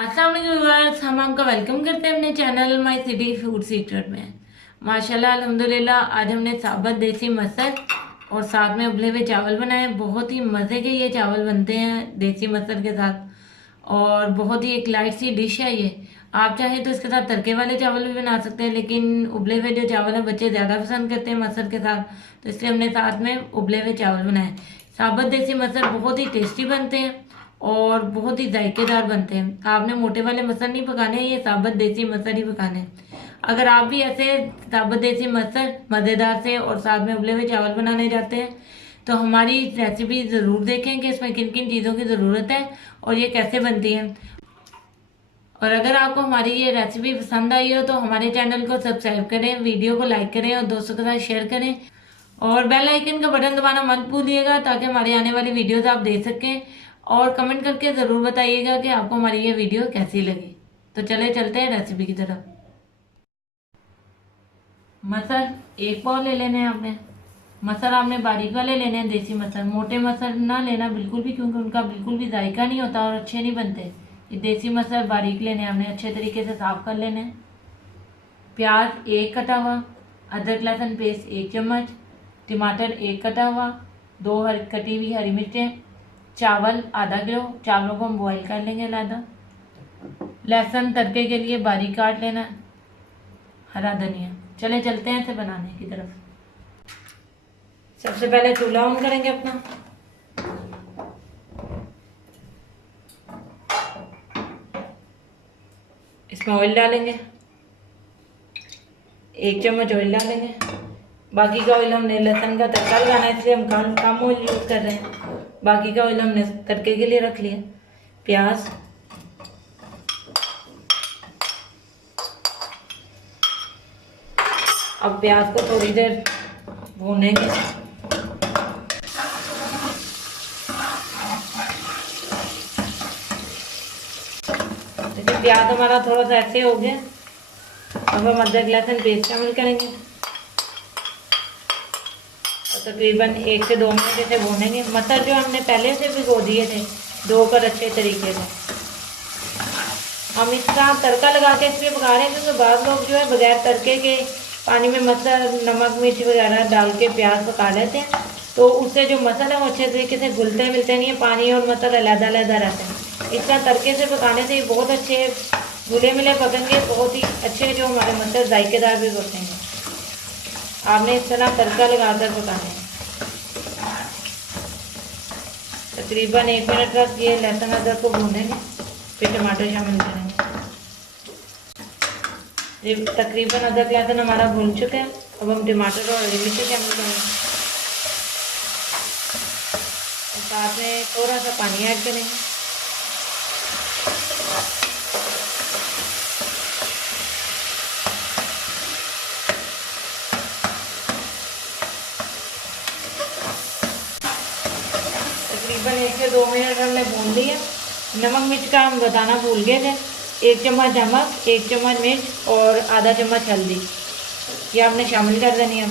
अस्सलाम वालेकुम व्यूअर्स, हम आपका वेलकम करते हैं अपने channel my city food secret में। माशाल्लाह अल्हम्दुलिल्लाह आज हमने साबुत देसी मसर और साथ में उबले हुए चावल बनाए। बहुत ही मज़े के ये चावल बनते हैं देसी मसर के साथ और बहुत ही एक लाइट सी डिश है ये। आप चाहे तो इसके साथ तड़के वाले चावल भी बना सकते हैं, लेकिन उबले हुए जो चावल है बच्चे ज़्यादा पसंद करते हैं मसर के साथ, तो इसलिए हमने साथ में उबले हुए चावल बनाए। साबुत देसी मसर बहुत ही टेस्टी बनते हैं और बहुत ही जायकेदार बनते हैं। आपने मोटे वाले मसर नहीं पकाने, ये साबुत देसी मसर ही पकाने। अगर आप भी ऐसे साबुत देसी मसर मज़ेदार से और साथ में उबले हुए चावल बनाने जाते हैं तो हमारी रेसिपी ज़रूर देखें कि इसमें किन किन चीज़ों की ज़रूरत है और ये कैसे बनती है। और अगर आपको हमारी ये रेसिपी पसंद आई हो तो हमारे चैनल को सब्सक्राइब करें, वीडियो को लाइक करें और दोस्तों के साथ शेयर करें और बेल आइकन का बटन दबाना मत भूलिएगा ताकि हमारी आने वाली वीडियोस आप देख सकें। और कमेंट करके ज़रूर बताइएगा कि आपको हमारी ये वीडियो कैसी लगी। तो चले चलते हैं रेसिपी की तरफ। मसर एक पाव ले लेने हैं आपने। मसर आपने बारीक वाले लेने हैं, देसी मसर। मोटे मसर ना लेना बिल्कुल भी, क्योंकि उनका बिल्कुल भी जायका नहीं होता और अच्छे नहीं बनते। ये देसी मसर बारीक लेने हैं आपने, अच्छे तरीके से साफ कर लेने हैं। प्याज एक कटा हुआ, अदरक लहसुन पेस्ट एक चम्मच, टमाटर एक कटा हुआ, दो कटी हुई हरी मिर्चें, चावल आधा किलो, चावलों को हम बॉईल कर लेंगे अलहदा। लहसुन तड़के के लिए बारीक काट लेना, हरा धनिया। चले चलते हैं इसे बनाने की तरफ। सबसे पहले चूल्हा ऑन करेंगे अपना। इसमें ऑयल डालेंगे, एक चम्मच ऑयल डालेंगे। बाकी का ऑयल हमने लहसुन का तड़का लगाना है इसलिए हम कम ऑयल यूज़ कर रहे हैं। बाकी का ऑयल हमने तड़के के लिए रख लिया। प्याज, अब प्याज को थोड़ी देर भूनेंगे। देखिए प्याज हमारा थोड़ा सा ऐसे हो गया। अब हम अदरक लहसुन पेस्ट शामिल करेंगे और तकरीबन 1 से 2 मिनट इसे भूनेंगे। मटर जो हमने पहले से भिगो दिए थे, धोकर अच्छे तरीके से। हम इसका तड़का लगा के इसलिए पका रहे हैं क्योंकि बाद लोग जो है बगैर तड़के के पानी में मटर नमक मिर्च वगैरह डाल के प्याज पका लेते हैं, तो उससे जो मटर है वो अच्छे तरीके से घुलते मिलते नहीं है, पानी और मटर अलग अलग रहते हैं। इसका तड़के से पकाने से बहुत अच्छे घुले मिले पकेंगे, बहुत ही अच्छे जो हमारे मटर जायकेदार भी पकेंगे। आपने इस तरह तड़का लगाकर पकाने हैं। तकरीबन 1 मिनट तक ये लहसुन अदरक को भूनेंगे, फिर टमाटर शामिल करेंगे। ये तकरीबन अदरक लहसुन हमारा भून चुके हैं। अब हम टमाटर और हरी मिर्ची शामिल करेंगे और साथ में थोड़ा सा पानी ऐड करेंगे। तकरीबन 1 से 2 मिनट हमने भून लिया। नमक मिर्च का हम बताना भूल गए थे। 1 चम्मच नमक, 1 चम्मच मिर्च और आधा चम्मच हल्दी, ये आपने शामिल कर देनी है।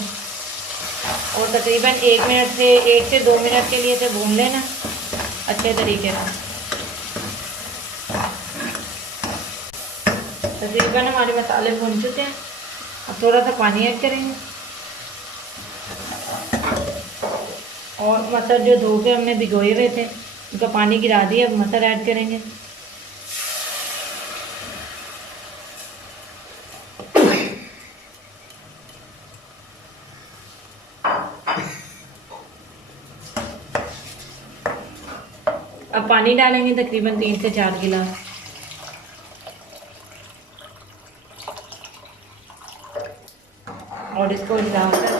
और तकरीबन 1 मिनट से 1 से 2 मिनट के लिए इसे भून लेना अच्छे तरीके से। तकरीबन हमारे मसाले भून चुके हैं। अब थोड़ा सा पानी ऐड करेंगे और मटर जो धो के हमने भिगोए हुए थे उनका पानी गिरा दिया। अब मटर ऐड करेंगे। अब पानी डालेंगे तकरीबन 3 से 4 गिलास। और इसको हिलाकर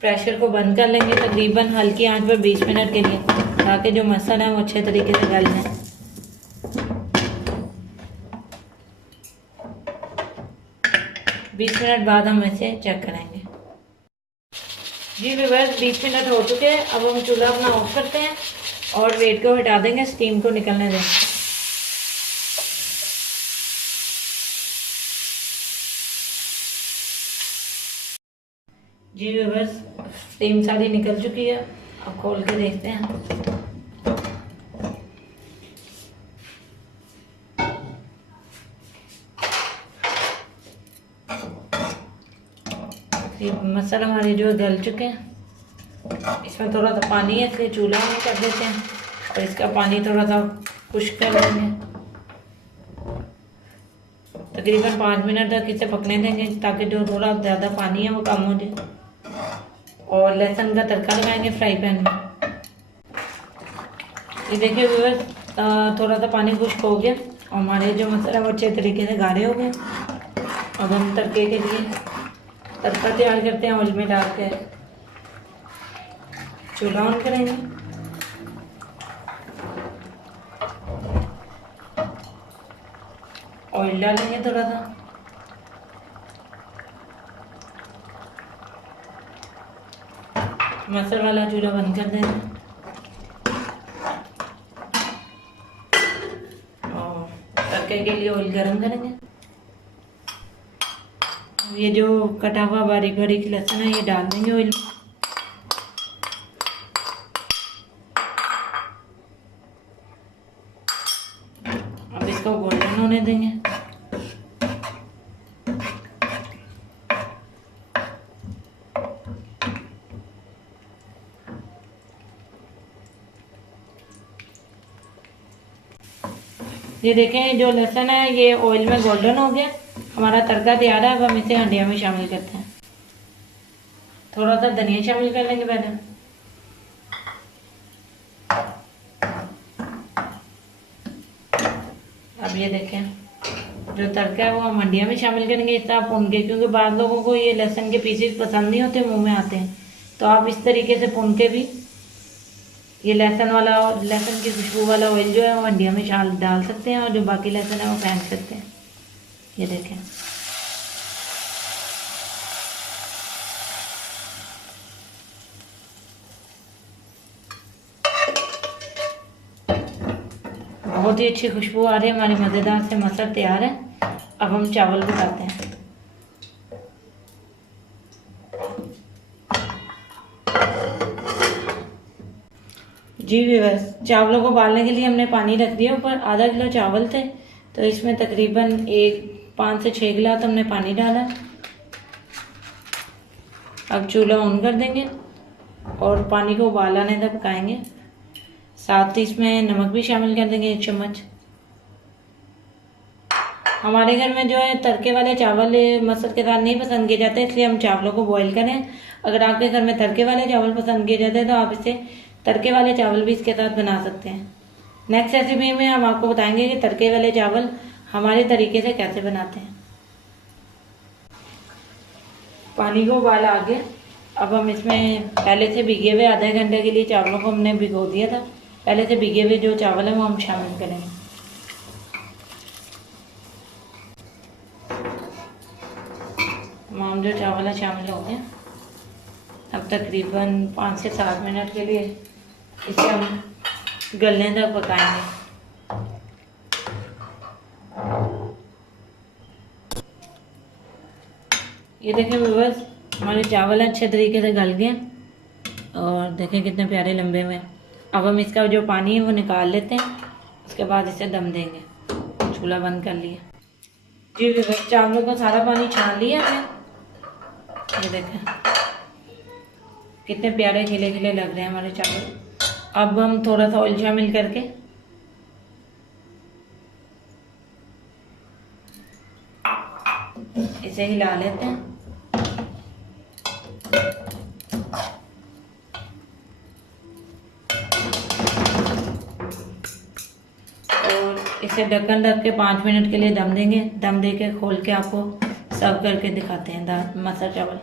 प्रेशर को बंद कर लेंगे तकरीबन हल्की आंच पर 20 मिनट के लिए, ताकि जो मसाला है वो अच्छे तरीके से गल जाए। 20 मिनट बाद हम इसे चेक करेंगे। जी व्यूअर्स, 20 मिनट हो चुके हैं। अब हम चूल्हा अपना ऑफ करते हैं और वेट को हटा देंगे, स्टीम को निकलने दें। जी व्यूअर्स, स्टीम सारी निकल चुकी है। अब खोल के देखते हैं। मसाला हमारे जो गल चुके हैं, इसमें थोड़ा सा पानी है इसलिए चूल्हा ऑन कर देते हैं और इसका पानी थोड़ा सा खुश्क कर लेंगे। तकरीबन 5 मिनट तक इसे पकने देंगे ताकि जो थोड़ा ज़्यादा पानी है वो कम हो जाए। और लहसुन का तड़का लगाएंगे फ्राई पैन में। ये देखिए व्यूअर्स, थोड़ा सा पानी खुश्क हो गया और हमारे जो मसाला वो अच्छे तरीके से गाढ़े हो गए। अब हम तड़के के लिए तड़का तैयार करते हैं। ऑयल में डाल के चूल्हा ऑन करेंगे। ऑयल डालेंगे थोड़ा सा, मसाला वाला चूल्हा बंद कर देंगे और तड़के के लिए ऑयल गरम करेंगे। ये जो कटा हुआ बारीक बारीक लहसुन है ये डाल देंगे ऑयल में। अब इसको गोल्डन होने देंगे। ये देखें जो लहसुन है ये ऑयल में गोल्डन हो गया, हमारा तड़का तैयार है। अब हम इसे हंडिया में शामिल करते हैं। थोड़ा सा धनिया शामिल कर लेंगे पहले। अब ये देखें जो तड़का है वो हम हंडिया में शामिल करेंगे इस तरह भून के, क्योंकि बाद लोगों को ये लहसुन के पीसेस पसंद नहीं होते, मुंह में आते हैं। तो आप इस तरीके से भून के भी ये लहसुन की खुशबू वाला ऑयल जो है वो हंडिया में डाल सकते हैं और जो बाकी लहसुन है वो फेंक सकते हैं। ये देखें बहुत ही अच्छी खुशबू आ रही है, हमारी मज़ेदार से मसर तैयार है। अब हम चावल पकाते हैं। जी व्यूअर्स, चावलों को उबालने के लिए हमने पानी रख दिया ऊपर। आधा किलो चावल थे तो इसमें तकरीबन 5 से 6 गिलास हमने पानी डाला। अब चूल्हा ऑन कर देंगे और पानी को उबाल आने तक पकाएंगे। साथ ही इसमें नमक भी शामिल कर देंगे 1 चम्मच। हमारे घर में जो है तड़के वाले चावल मसर के साथ नहीं पसंद किए जाते, इसलिए हम चावलों को बॉईल करें। अगर आपके घर में तड़के वाले चावल पसंद किए जाते हैं तो आप इसे तड़के वाले चावल भी इसके साथ बना सकते हैं। नेक्स्ट रेसिपी में हम आपको बताएंगे कि तड़के वाले चावल हमारे तरीके से कैसे बनाते हैं। पानी को उबाल आ गया। अब हम इसमें पहले से भिगे हुए आधे घंटे के लिए चावलों को हमने भिगो दिया था, पहले से भिगे हुए जो चावल है वो हम शामिल करेंगे। तमाम जो चावल है शामिल हो गए। अब तकरीबन 5 से 7 मिनट के लिए इसे हम गलने तक पकाएंगे। ये देखें व्यूअर्स, हमारे चावल अच्छे तरीके से गल गए और देखें कितने प्यारे लंबे में। अब हम इसका जो पानी है वो निकाल लेते हैं, उसके बाद इसे दम देंगे। चूल्हा बंद कर लिया। जी व्यूअर्स, चावलों को सारा पानी छान लिया हमने। ये देखें कितने प्यारे खिले खिले लग रहे हैं हमारे चावल। अब हम थोड़ा सा ऑयल शामिल करके इसे हिला लेते हैं। और इसे ढक्कन ढक के 5 मिनट के लिए दम देंगे। दम दे के खोल के आपको सर्व करके दिखाते हैं मसर चावल।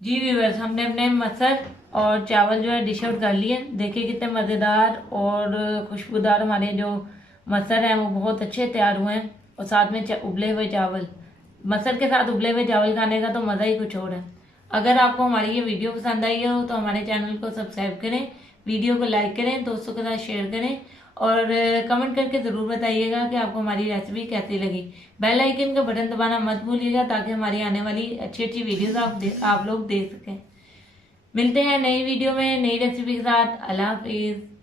जी व्यूअर्स, हमने अपने मसर और चावल जो है डिश आउट कर लिए। देखिए कितने मज़ेदार और खुशबूदार हमारे जो मसर हैं वो बहुत अच्छे तैयार हुए हैं। और साथ में उबले हुए चावल, मसर के साथ उबले हुए चावल खाने का तो मज़ा ही कुछ और है। अगर आपको हमारी ये वीडियो पसंद आई हो तो हमारे चैनल को सब्सक्राइब करें, वीडियो को लाइक करें, दोस्तों के साथ शेयर करें और कमेंट करके ज़रूर बताइएगा कि आपको हमारी रेसिपी कैसी लगी। बेल आइकन का बटन दबाना मत भूलिएगा ताकि हमारी आने वाली अच्छी अच्छी वीडियोस आप लोग देख सकें। मिलते हैं नई वीडियो में नई रेसिपी के साथ। अल्लाह हाफिज़।